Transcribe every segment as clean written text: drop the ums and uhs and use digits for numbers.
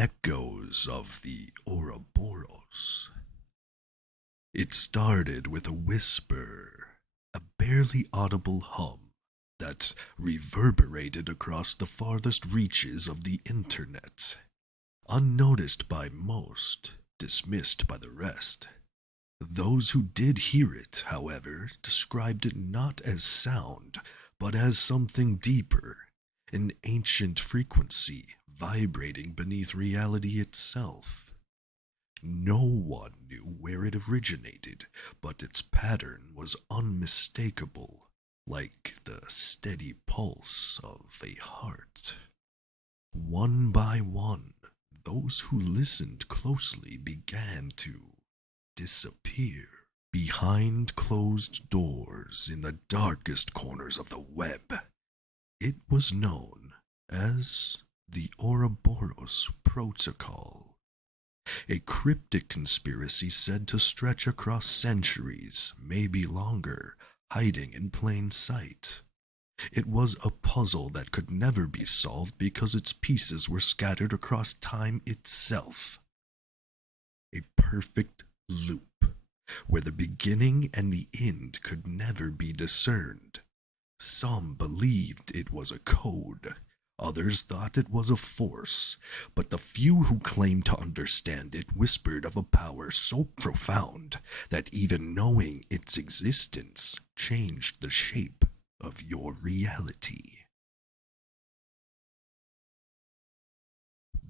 echoes of the Ouroboros. It started with a whisper, a barely audible hum that reverberated across the farthest reaches of the internet, unnoticed by most, dismissed by the rest. Those who did hear it, however, described it not as sound, but as something deeper, an ancient frequency vibrating beneath reality itself. No one knew where it originated, but its pattern was unmistakable, like the steady pulse of a heart. One by one, those who listened closely began to disappear behind closed doors in the darkest corners of the web. It was known as the Ouroboros Protocol, a cryptic conspiracy said to stretch across centuries, maybe longer, hiding in plain sight. It was a puzzle that could never be solved because its pieces were scattered across time itself. A perfect loop, where the beginning and the end could never be discerned. Some believed it was a code, others thought it was a force, but the few who claimed to understand it whispered of a power so profound that even knowing its existence changed the shape of your reality.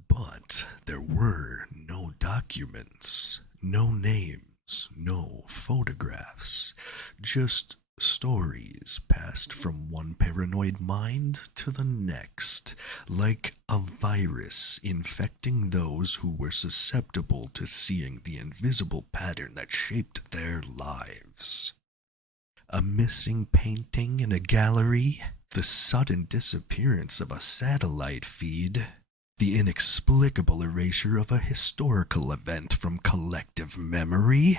But there were no documents, no names, no photographs, just stories passed from one paranoid mind to the next, like a virus infecting those who were susceptible to seeing the invisible pattern that shaped their lives. A missing painting in a gallery, the sudden disappearance of a satellite feed, the inexplicable erasure of a historical event from collective memory.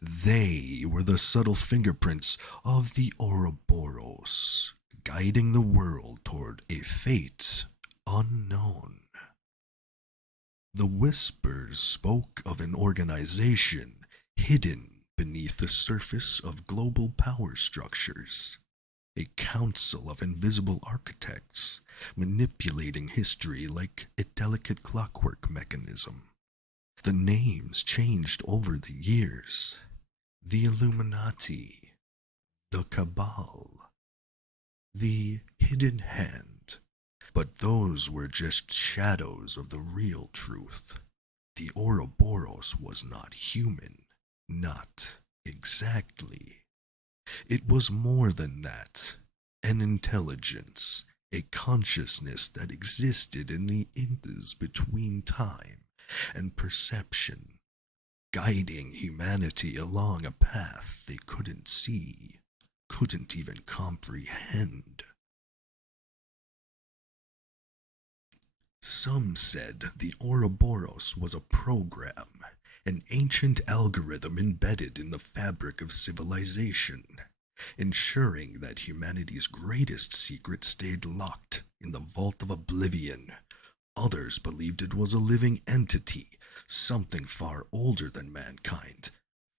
They were the subtle fingerprints of the Ouroboros, guiding the world toward a fate unknown. The whispers spoke of an organization hidden beneath the surface of global power structures, a council of invisible architects manipulating history like a delicate clockwork mechanism. The names changed over the years. The Illuminati, the Cabal, the Hidden Hand. But those were just shadows of the real truth. The Ouroboros was not human, not exactly. It was more than that, an intelligence, a consciousness that existed in the inches between time and perception, guiding humanity along a path they couldn't see, couldn't even comprehend. Some said the Ouroboros was a program, an ancient algorithm embedded in the fabric of civilization, ensuring that humanity's greatest secret stayed locked in the vault of oblivion. Others believed it was a living entity, something far older than mankind,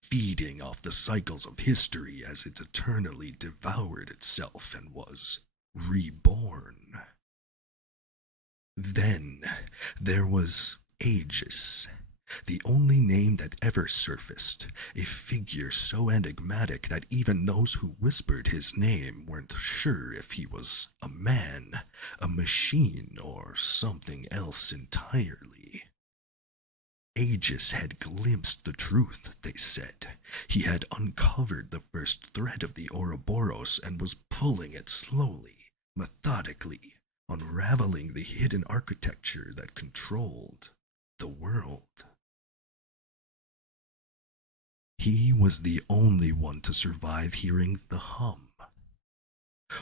feeding off the cycles of history as it eternally devoured itself and was reborn. Then there was Aegis, the only name that ever surfaced, a figure so enigmatic that even those who whispered his name weren't sure if he was a man, a machine, or something else entirely. Aegis had glimpsed the truth, they said. He had uncovered the first thread of the Ouroboros and was pulling it slowly, methodically, unraveling the hidden architecture that controlled the world. He was the only one to survive hearing the hum.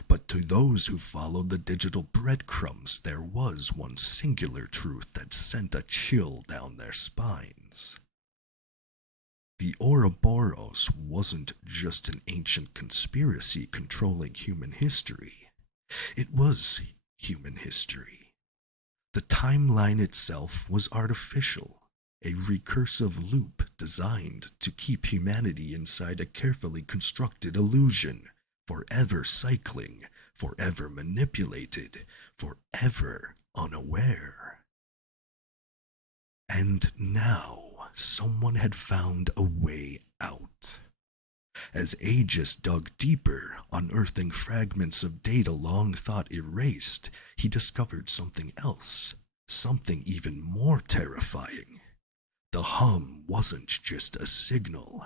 But to those who followed the digital breadcrumbs, there was one singular truth that sent a chill down their spines. The Ouroboros wasn't just an ancient conspiracy controlling human history. It was human history. The timeline itself was artificial, a recursive loop designed to keep humanity inside a carefully constructed illusion, forever cycling, forever manipulated, forever unaware. And now someone had found a way out. As Aegis dug deeper, unearthing fragments of data long thought erased, he discovered something else, something even more terrifying. The hum wasn't just a signal,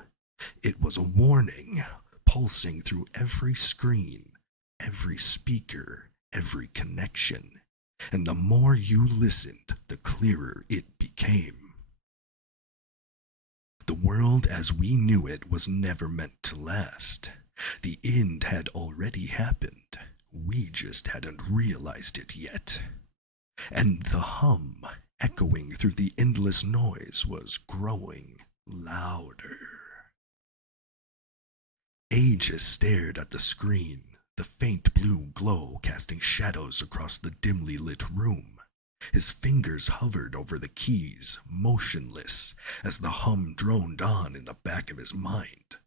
it was a warning, pulsing through every screen, every speaker, every connection. And the more you listened, the clearer it became. The world as we knew it was never meant to last. The end had already happened. We just hadn't realized it yet. And the hum, echoing through the endless noise, was growing louder. Aegis stared at the screen, the faint blue glow casting shadows across the dimly lit room. His fingers hovered over the keys, motionless, as the hum droned on in the back of his mind.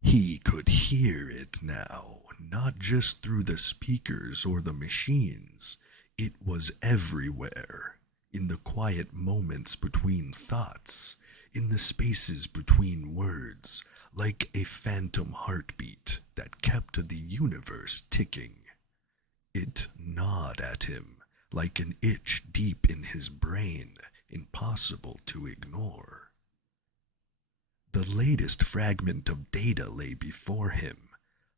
He could hear it now, not just through the speakers or the machines. It was everywhere, in the quiet moments between thoughts, in the spaces between words, like a phantom heartbeat that kept the universe ticking. It gnawed at him, like an itch deep in his brain, impossible to ignore. The latest fragment of data lay before him,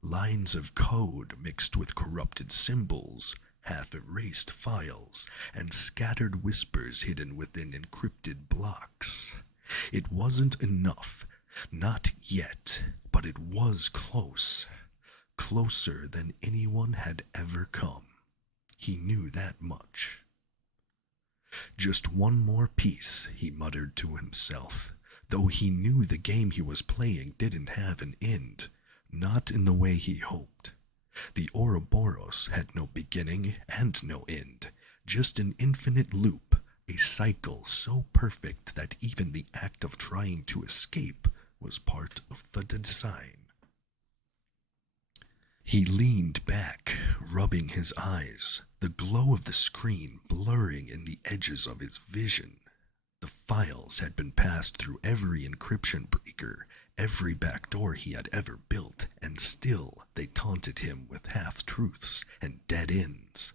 lines of code mixed with corrupted symbols, half-erased files, and scattered whispers hidden within encrypted blocks. It wasn't enough, not yet, but it was close, closer than anyone had ever come. He knew that much. Just one more piece, he muttered to himself, though he knew the game he was playing didn't have an end, not in the way he hoped. The Ouroboros had no beginning and no end, just an infinite loop, a cycle so perfect that even the act of trying to escape was part of the design. He leaned back, rubbing his eyes, the glow of the screen blurring in the edges of his vision. The files had been passed through every encryption breaker, every backdoor he had ever built, and still they taunted him with half-truths and dead ends.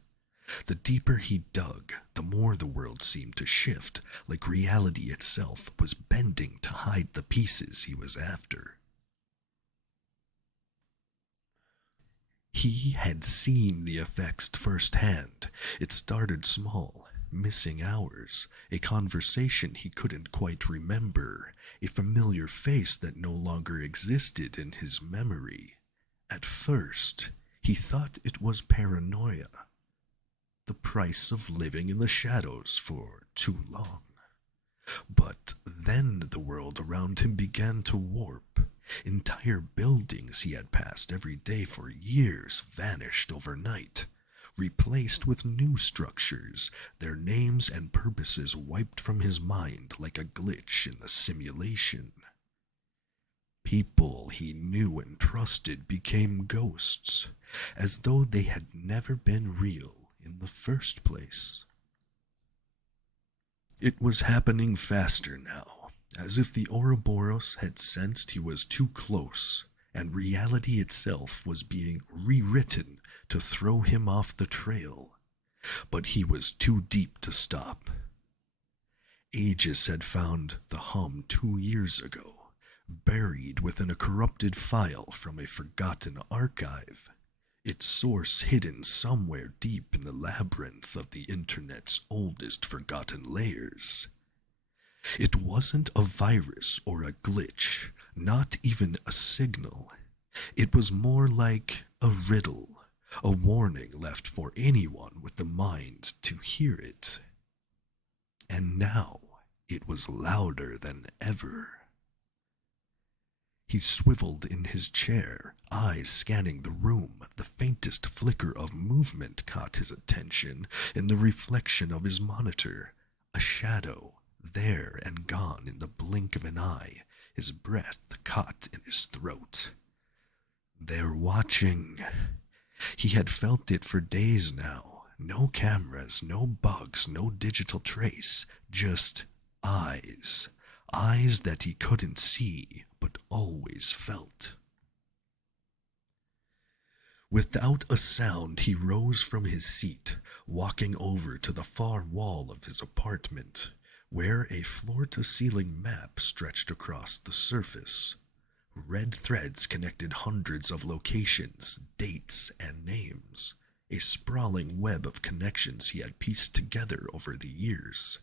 The deeper he dug, the more the world seemed to shift, like reality itself was bending to hide the pieces he was after. He had seen the effects firsthand. It started small, missing hours, a conversation he couldn't quite remember, a familiar face that no longer existed in his memory. At first, he thought it was paranoia, the price of living in the shadows for too long. But then the world around him began to warp. Entire buildings he had passed every day for years vanished overnight, replaced with new structures, their names and purposes wiped from his mind like a glitch in the simulation. People he knew and trusted became ghosts, as though they had never been real in the first place. It was happening faster now, as if the Ouroboros had sensed he was too close, and reality itself was being rewritten to throw him off the trail. But he was too deep to stop. Aegis had found the hum 2 years ago, buried within a corrupted file from a forgotten archive, its source hidden somewhere deep in the labyrinth of the internet's oldest forgotten layers. It wasn't a virus or a glitch, not even a signal. It was more like a riddle, a warning left for anyone with the mind to hear it. And now it was louder than ever. He swiveled in his chair, eyes scanning the room. The faintest flicker of movement caught his attention in the reflection of his monitor. A shadow, there and gone in the blink of an eye, his breath caught in his throat. They're watching. He had felt it for days now. No cameras, no bugs, no digital trace, just eyes. Eyes that he couldn't see, but always felt. Without a sound, he rose from his seat, walking over to the far wall of his apartment, where a floor-to-ceiling map stretched across the surface. Red threads connected hundreds of locations, dates, and names, a sprawling web of connections he had pieced together over the years,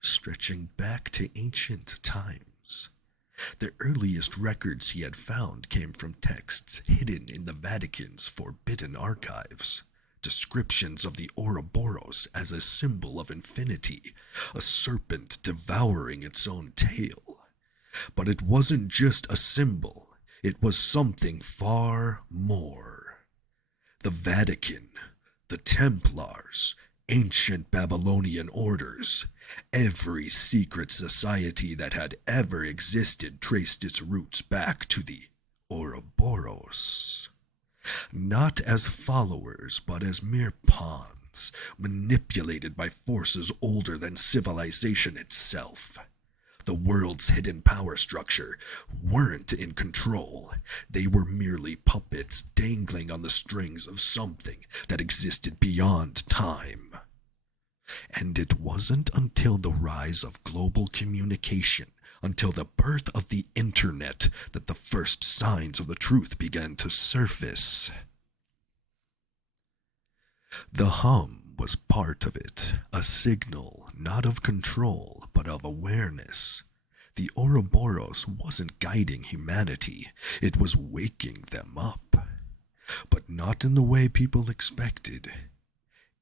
stretching back to ancient times. The earliest records he had found came from texts hidden in the Vatican's forbidden archives, descriptions of the Ouroboros as a symbol of infinity, a serpent devouring its own tail. But it wasn't just a symbol, it was something far more. The Vatican, the Templars, ancient Babylonian orders, every secret society that had ever existed traced its roots back to the Ouroboros. Not as followers, but as mere pawns, manipulated by forces older than civilization itself. The world's hidden power structure weren't in control. They were merely puppets dangling on the strings of something that existed beyond time. And it wasn't until the rise of global communication, until the birth of the internet, that the first signs of the truth began to surface. The hum was part of it, a signal not of control, but of awareness. The Ouroboros wasn't guiding humanity, it was waking them up. But not in the way people expected.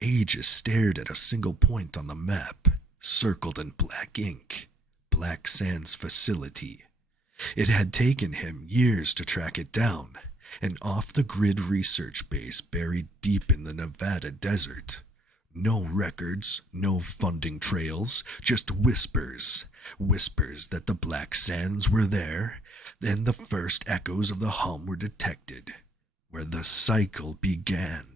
Aegis stared at a single point on the map, circled in black ink, Black Sands Facility. It had taken him years to track it down, an off-the-grid research base buried deep in the Nevada desert. No records, no funding trails, just whispers. Whispers that the Black Sands were there. Then the first echoes of the hum were detected, where the cycle began.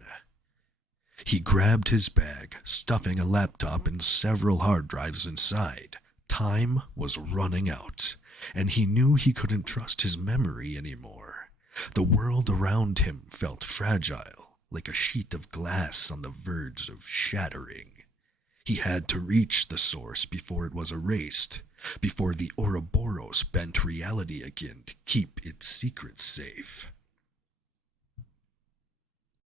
He grabbed his bag, stuffing a laptop and several hard drives inside. Time was running out, and he knew he couldn't trust his memory anymore. The world around him felt fragile, like a sheet of glass on the verge of shattering. He had to reach the source before it was erased, before the Ouroboros bent reality again to keep its secrets safe.